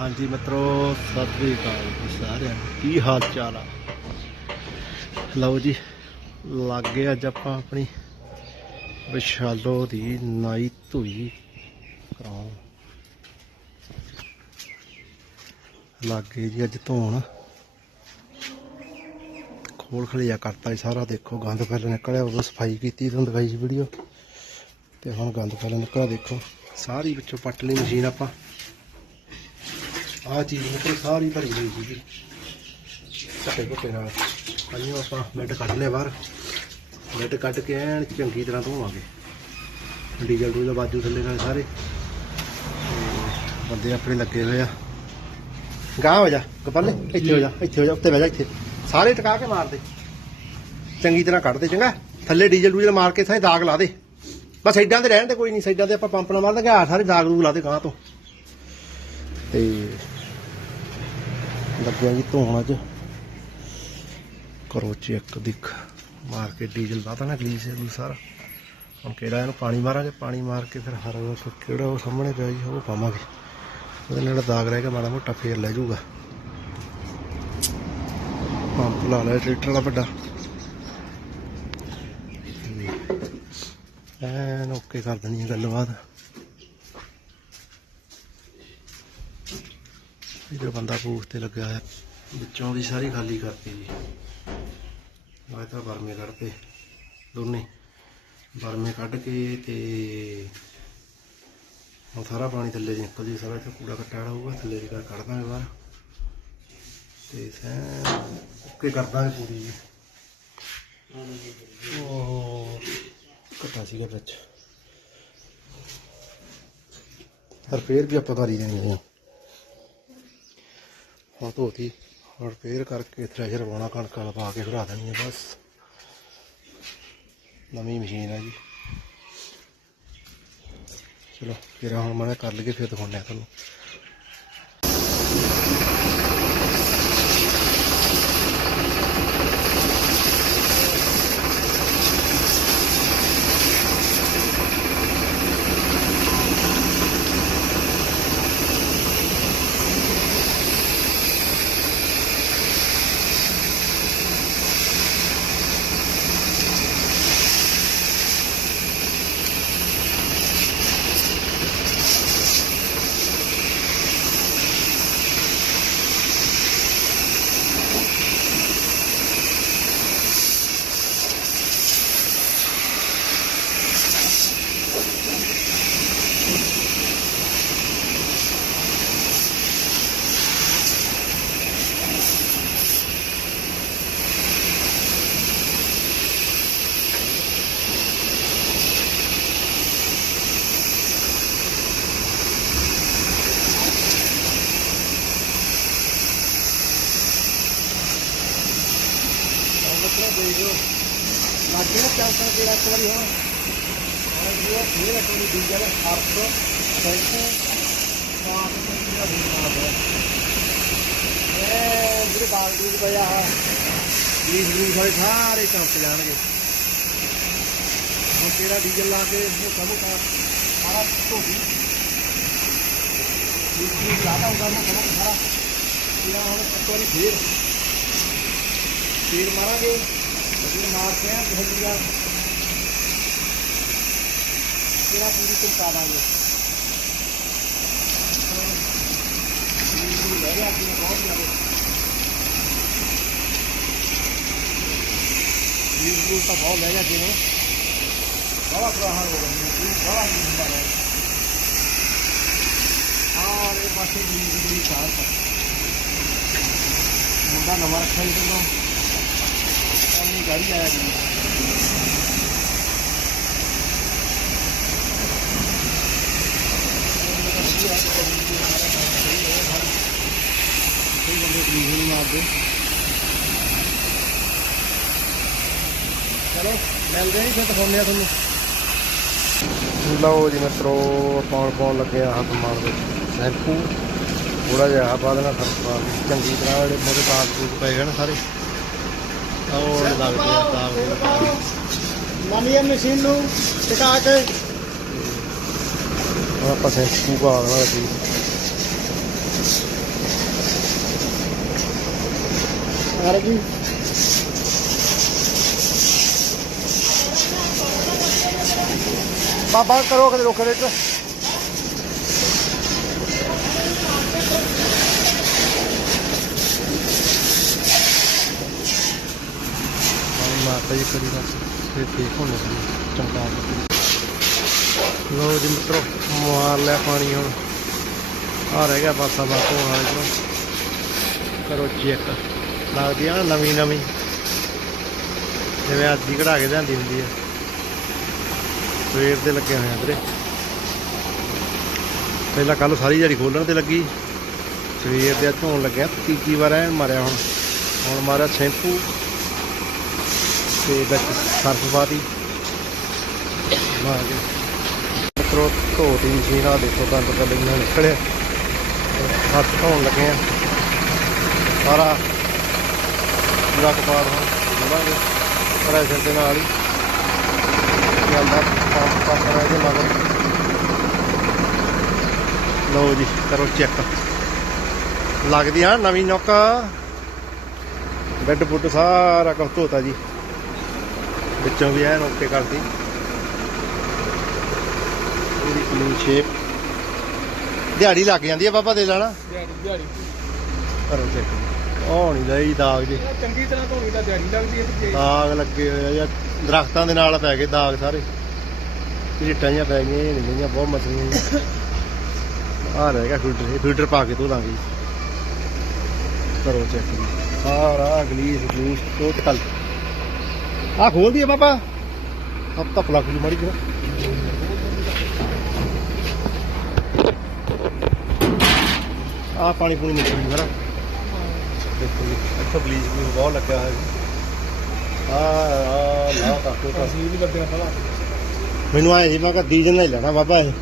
ਹਾਂਜੀ ਮਿੱਤਰੋ, ਸਤਿ ਸ੍ਰੀ ਅਕਾਲ ਜੀ ਸਾਰਿਆਂ ਨੂੰ। ਕੀ ਹਾਲ ਚਾਲ ਆ? ਲਓ ਜੀ, ਲੱਗੇ ਅੱਜ ਆਪਾਂ ਆਪਣੀ ਵਿਸ਼ਾਲੋ ਦੀ ਨਾਈ ਧੋਈ ਕਰਾਉਣ। ਲੱਗੇ ਜੀ ਅੱਜ ਧੋਣ। ਖੋਲ ਖਲਿਆ ਕਰਤਾ ਜੀ ਸਾਰਾ, ਦੇਖੋ ਗੰਦ ਪਹਿਲਾਂ ਨਿਕਲਿਆ, ਉਦੋਂ ਸਫ਼ਾਈ ਕੀਤੀ ਤੁਹਾਨੂੰ ਦਿਖਾਈ ਵੀਡੀਓ ਤੇ ਹੁਣ ਗੰਦ ਪਹਿਲਾਂ ਨਿਕਲਿਆ, ਦੇਖੋ। ਸਾਰੀ ਵਿੱਚੋਂ ਪੱਟ ਲਈ ਮਸ਼ੀਨ ਆਪਾਂ। ਆਹ ਚੀਜ਼ ਮਤਲਬ ਸਾਰੀ ਭਰੀ ਹੋਈ ਸੀਗੀ। ਘੱਟੇ ਘੱਟੇ ਨਾਲ। ਅਈਓ ਆਪਾਂ ਬੈੱਡ ਕੱਢ ਲਿਆ ਬਾਹਰ। ਬੈੱਡ ਕੱਢ ਕੇ ਐਨ ਚੰਗੀ ਤਰ੍ਹਾਂ ਧੋਵਾਂਗੇ। ਡੀਜ਼ਲ ਡੂਜ਼ਲ ਬਾਜੂ ਥੱਲੇ ਨਾਲ ਸਾਰੇ। ਬੰਦੇ ਆਪਣੇ ਲੱਗੇ ਹੋਏ ਆ। ਗਾਹ ਹੋ ਜਾ, ਕਪੱਲੇ, ਇੱਥੇ ਹੋ ਜਾ, ਇੱਥੇ ਹੋ ਜਾ, ਉੱਤੇ ਬਹਿ ਜਾ, ਇੱਥੇ। ਸਾਰੇ ਟਿਕਾ ਕੇ ਮਾਰ ਦੇ। ਚੰਗੀ ਤਰ੍ਹਾਂ ਕੱਢ ਦੇ, ਚੰਗਾ। ਥੱਲੇ ਡੀਜ਼ਲ ਡੂਜ਼ਲ ਮਾਰ ਕੇ ਸਾਰੇ ਦਾਗ ਲਾ ਦੇ। ਬਸ ਸਾਈਡਾਂ ਤੇ ਰਹਿਣ ਦੇ ਕੋਈ ਨਹੀਂ ਸਾਈਡਾਂ ਤੇ ਆਪਾਂ ਪੰਪ ਨਾਲ ਮਾਰ ਦਾਂਗੇ, ਆਹ ਸਾਰੇ ਦਾਗ ਦੂਗ ਲਾ ਦੇ ਗਾਹ ਤੋਂ। ਤੇ ਲੱਗਿਆ ਜੀ ਧੋਣ ਅੱਜ ਕਰੋ ਚੈੱਕ ਦਿਖ। ਮਾਰ ਕੇ ਡੀਜ਼ਲ ਲਾਤਾ ਨਾ ਗਲੀਸ ਇਹ ਸਾਰਾ। ਹੁਣ ਕਿਹੜਾ ਇਹਨੂੰ ਪਾਣੀ ਮਾਰਾਂਗੇ? ਪਾਣੀ ਮਾਰ ਕੇ ਫਿਰ ਹਰ ਵਾਰ ਕਿਹੜਾ ਉਹ ਸਾਹਮਣੇ ਪਿਆ ਜੀ, ਉਹ ਪਾਵਾਂਗੇ। ਉਹਦੇ ਨਾਲ ਦਾਗ ਰਹਿ ਗਿਆ, ਮਾੜਾ ਮੋਟਾ ਫੇਰ ਲੈ ਜਾਊਗਾ। ਪੰਪ ਲਾ ਲਿਆ, ਟਰੈਕਟਰ ਦਾ ਵੱਡਾ। ਐਨ ਓਕੇ ਕਰ ਦੇਣੀ ਹੈ ਗੱਲਬਾਤ। ਇਧਰ ਬੰਦਾ ਪੂਛ ਤੇ ਲੱਗਾ ਹੋਇਆ, ਵਿੱਚੋਂ ਦੀ ਸਾਰੀ ਖਾਲੀ ਕਰਤੀ ਜੀ। ਮੈਂ ਤਾਂ ਬਰਮੇ ਕੱਢਤੇ, ਦੋਨੇ। ਬਰਮੇ ਕੱਢ ਕੇ ਤੇ ਹੁਣ ਸਾਰਾ ਪਾਣੀ ਥੱਲੇ ਦੀ ਨਿਕਲ ਜੀ, ਸਾਰਾ ਇੱਥੇ ਕੂੜਾ ਕੱਟਿਆ ਹੋਊਗਾ, ਥੱਲੇ ਦੀ ਕੱਢ ਦਾਂਗੇ ਬਾਹਰ। ਤੇ ਸੈਂ ਓਕੇ ਕਰ ਦਾਂਗੇ ਪੂਰੀ ਜੀ। ਉਹ ਕੱਟਾ ਸੀਗਾ ਵਿੱਚ। ਰਿਪੇਅਰ ਵੀ ਆਪਾਂ ਕਰੀ ਦੇਣੀ ਹੈ ਹੁਣ ਧੋਤੀ ਹੁਣ ਕਰਕੇ ਥ੍ਰੈਸ਼ਰ ਪਾਉਣਾ ਕਣਕ ਵਾਲਾ ਪਾ ਕੇ ਖੜਾ ਦੇਣੀ ਹੈ ਬਸ। ਨਵੀਂ ਮਸ਼ੀਨ ਹੈ ਜੀ। ਚਲੋ, ਫਿਰ ਹੁਣ ਮੈਂ ਕਰ ਲਈਏ, ਫਿਰ ਦਿਖਾਉਂਦੇ ਆ ਤੁਹਾਨੂੰ। ਲੱਗੇ ਨਾ ਚੌਂਕਾਂ ਦੇ ਵਾਰੀ ਹਾਂ ਹੁਣ ਇਹ ਫੇਰ ਕੋਈ ਡੀਜ਼ਲ ਅਰਥ ਸੈਂਟੂ ਪਾਸ ਦਾ ਬੁਣਾ ਹੈ। ਇਹ ਜਿਹੜੇ ਬਾਗ ਦੇ ਪਿਆ ਆ ਬੀਜ ਬੀਜ ਸਾਰੇ ਸਾਰੇ ਕੰਪ ਜਾਣਗੇ। ਹੁਣ ਤੇਰਾ ਡੀਜ਼ਲ ਲਾ ਕੇ ਇਹ ਸਭ ਕਾ ਸਾਰਾ ਧੋਦੀ ਬੀਜ ਲਾਤਾ ਹੁੰਦਾ ਨਾ ਸਭ ਸਾਰਾ। ਇਹਦਾ ਹੁਣ ਇੱਕ ਵਾਰੀ ਫੇਰ ਫੇਰ ਮਾਰਾਂਗੇ। ਅਸੀਂ ਮਾਰਦੇ ਆ ਬਹੁਤ ਤੇਰਾ ਪੂਰੀ ਚਮਕਾ ਦਾਂਗੇ ਲੈ ਗਿਆ ਜੀ ਬਹੁਤ ਲੱਗੇ ਇਹ ਨੂੰ ਤਾਂ ਬਹੁਤ ਲੈ ਗਿਆ ਜੀ ਨੇ ਬਹੁਤ ਪ੍ਰਹਾਰ ਹੋ ਗਿਆ ਜੀ ਬਹੁਤ ਨਹੀਂ ਹੁੰਦਾ ਹੈ ਆਹ ਇਹ ਪਾਸੇ ਦੀ ਦੀ ਸਾਰ ਮੁੰਡਾ ਨਵਾਂ ਰੱਖਿਆ ਜੀ ਤੋਂ ਆਪਣੀ ਗਾੜੀ ਆਇਆ ਜੀ ਕੋਈ ਬੰਦੇ ਨਹੀਂ ਮਾਰਦੇ ਚਲੋ, ਮਿਲਦੇ ਹਾਂ ਫਿਰ ਦਿਖਾਉਂਦੇ ਆ ਤੁਹਾਨੂੰ। ਲਓ ਜੀ ਮਿੱਤਰੋ ਪਾਉਣ ਪਾਉਣ ਲੱਗੇ ਆ ਹੱਥ ਮਾਰ ਦੇ ਸ਼ੈਂਪੂ। ਥੋੜਾ ਜਿਹਾ ਪਾ ਦੇਣਾ ਸਰਪਾ ਚੰਗੀ ਤਰ੍ਹਾਂ ਜਿਹੜੇ ਮੋਰੇ ਦਾਗ ਦੂਗ ਪਏ ਗਏ ਨੇ ਸਾਰੇ। और मानिए मशीन लू टिका के ਆਪਾਂ ਸੈਂਪੂ ਬਾਬਾ ਕਰੋ ਕਿ ਰੋਕ ਦੇ ਮਾਤਾ ਜੀ ਕਰੀ ਬਸ ਫਿਰ ਠੀਕ ਹੋਣੇ ਸੀ ਚੰਗਾ ਲੋ ਜੀ ਮਿੱਤਰੋ, ਮਾਰ ਲਿਆ ਪਾਣੀ ਹੁਣ। ਆ ਰਹਿ ਗਿਆ ਪਾਸਾ, ਬਸ ਹੋਣ ਵਾਲੇ ਚਲੋ ਕਰੋ ਚੈੱਕ ਲੱਗਦੀ ਆ ਨਵੀਂ ਨਵੀਂ। ਜਿਵੇਂ ਅੱਜ ਹੀ ਕਢਾ ਕੇ ਲਿਆਂਦੀ ਹੁੰਦੀ ਹੈ ਸਵੇਰ ਦੇ ਲੱਗੇ ਹੋਏ ਆ ਵੀਰੇ। ਪਹਿਲਾਂ ਕੱਲ ਸਾਰੀ ਦਿਹਾੜੀ ਖੋਲਣ ਤੇ ਲੱਗੀ। ਸਵੇਰ ਦੇ ਧੋਣ ਲੱਗਿਆ, ਤੀਜੀ ਵਾਰ ਐਨ ਮਾਰਿਆ ਹੁਣ। ਹੁਣ ਮਾਰਿਆ ਸ਼ੈਂਪੂ। ਤੇ ਵਿੱਚ ਸਰਫ ਪਾਤੀ ਮਾਰ ਕੇ। ਮਿੱਤਰੋ ਧੋਤੀ ਮਸ਼ੀਨ ਆ ਦੇਖੋ ਤਾਂ ਪਤਾ ਲੱਗਣਾ ਨਿਕਲਿਆ ਹੱਥ ਧੋਣ ਲੱਗੇ ਆ। ਸਾਰਾ ਪੂਰਾ ਕਪਾੜ ਹੁਣ ਜਮਾਂਗੇ ਪ੍ਰੈਸ਼ਰ ਦੇ ਨਾਲ ਹੀ। ਚੱਲਦਾ ਪੰਪ ਪੰਪ ਇਹਦੇ ਮਗਰ। ਲਓ ਜੀ, ਕਰੋ ਚੈੱਕ। ਲੱਗਦੀ ਆ ਨਵੀਂ ਨੌਕਾ। ਬੈੱਡ ਬੁੱਡ ਸਾਰਾ ਕੁਝ ਧੋਤਾ ਜੀ। ਵਿੱਚੋਂ ਵੀ ਐਨ ਓਕੇ ਕਰਦੀ ਪੂਰੀ ਕਲੀਨ ਸ਼ੇਪ ਦਿਹਾੜੀ ਲੱਗ ਜਾਂਦੀ ਆ ਬਾਬਾ ਦੇ ਲੈਣਾ ਦਿਹਾੜੀ ਦਿਹਾੜੀ। ਕਰੋ ਚੈੱਕ ਉਹ ਨਹੀਂ ਲਈ ਦਾਗ ਜੀ। ਇਹ ਚੰਗੀ ਤਰ੍ਹਾਂ ਧੋਣੀ ਤਾਂ ਦਿਹਾੜੀ ਲੱਗਦੀ ਹੈ ਤੇ ਦਾਗ ਲੱਗੇ ਹੋਏ ਆ ਜਾਂ ਦਰਖਤਾਂ ਦੇ ਨਾਲ ਪੈ ਗਏ ਦਾਗ ਸਾਰੇ। ਝਿੱਟਾਂ ਜਿਹੀਆਂ ਪੈ ਗਈਆਂ ਇਹ ਨਹੀਂ ਗਈਆਂ ਬਹੁਤ ਮਸਲੀਆਂ ਜੀ ਆ ਰਹਿ ਗਿਆ ਫਿਲਟਰ ਫਿਲਟਰ ਪਾ ਕੇ ਧੋ ਜੀ। ਕਰੋ ਚੈੱਕ ਜੀ ਸਾਰਾ ਗਲੀਸ ਗਲੀਸ ਟੋਟਲ ਆ ਖੋਲ ਦਈਏ ਬਾਬਾ। ਹੱਥ ਤਾਂ ਪਲਕ ਜੀ ਮੜੀ ਜਰਾ ਆ। ਪਾਣੀ ਪੂਣੀ ਨਿਕਲ ਜੀ ਸਾਰਾ। ਦੇਖੋ ਜੀ ਇੱਥੇ ਬਲੀਚ ਵੀ ਬਹੁਤ ਲੱਗਾ ਹੋਇਆ ਜੀ। ਆ ਆ ਲਾ ਕਾਕੋ ਤਾਂ ਅਸੀਂ ਵੀ ਲੱਗਿਆ ਪਹਿਲਾਂ ਮੈਨੂੰ ਆਏ ਸੀ ਮੈਂ ਕਿਹਾ ਡੀਜ਼ਲ ਨਹੀਂ ਲੈਣਾ ਬਾਬਾ ਇਹ।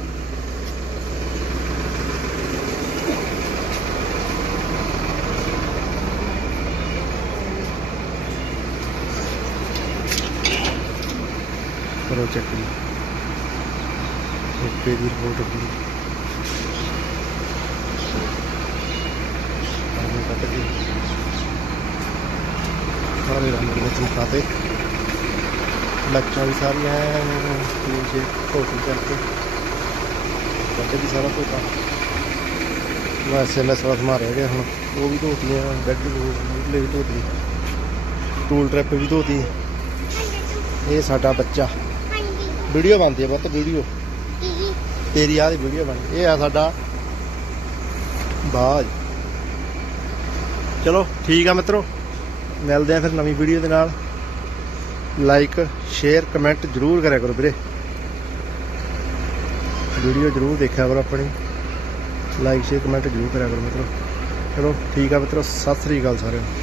ਕਰੋ ਚੈੱਕ ਜੀ ਇੱਕ ਪੇਜ ਦੀ ਰਿਪੋਰਟ ਦੀ ਆਹ ਕੱਟ ਕੇ ਸਾਰੇ ਰੰਗ ਦੇ ਚਮਕਾਤੇ ਲੱਚਾਂ ਵੀ ਸਾਰੀਆਂ ਐਨ ਨੀਚੇ ਧੋਤੀ ਕਰਕੇ ਕੱਟ ਵੀ ਸਾਰਾ ਧੋਤਾ ਵੈਸੇ ਮੈਂ ਸਵਾਸ ਮਾਰ ਰਹਿ ਗਿਆ ਹੁਣ ਉਹ ਵੀ ਧੋਤੀਆਂ ਬੈੱਡ ਵੀ ਵੀ ਧੋਤੀ ਟੂਲ ਟ੍ਰਿਪ ਵੀ ਧੋਤੀ ਇਹ ਸਾਡਾ ਬੱਚਾ ਵੀਡੀਓ ਬਣਦੀ ਹੈ ਬੱਤ ਵੀਡੀਓ। ਤੇਰੀ ਆਹ ਦੀ ਵੀਡੀਓ ਬਣ। ਇਹ ਆ ਸਾਡਾ ਬਾਜ। ਚਲੋ ਠੀਕ ਆ ਮਿੱਤਰੋ। ਮਿਲਦੇ ਆ ਫਿਰ ਨਵੀਂ ਵੀਡੀਓ ਦੇ ਨਾਲ। ਲਾਈਕ ਸ਼ੇਅਰ ਕਮੈਂਟ ਜਰੂਰ ਕਰਿਆ ਕਰੋ ਵੀਰੇ। ਵੀਡੀਓ ਜਰੂਰ ਦੇਖਿਆ ਕਰੋ ਆਪਣੀ। ਲਾਈਕ ਸ਼ੇਅਰ ਕਮੈਂਟ ਜਰੂਰ ਕਰਿਆ ਕਰੋ ਮਿੱਤਰੋ। ਚਲੋ ਠੀਕ ਆ ਮਿੱਤਰੋ। ਸਤਿ ਸ੍ਰੀ ਅਕਾਲ ਸਾਰਿਆਂ ਨੂੰ।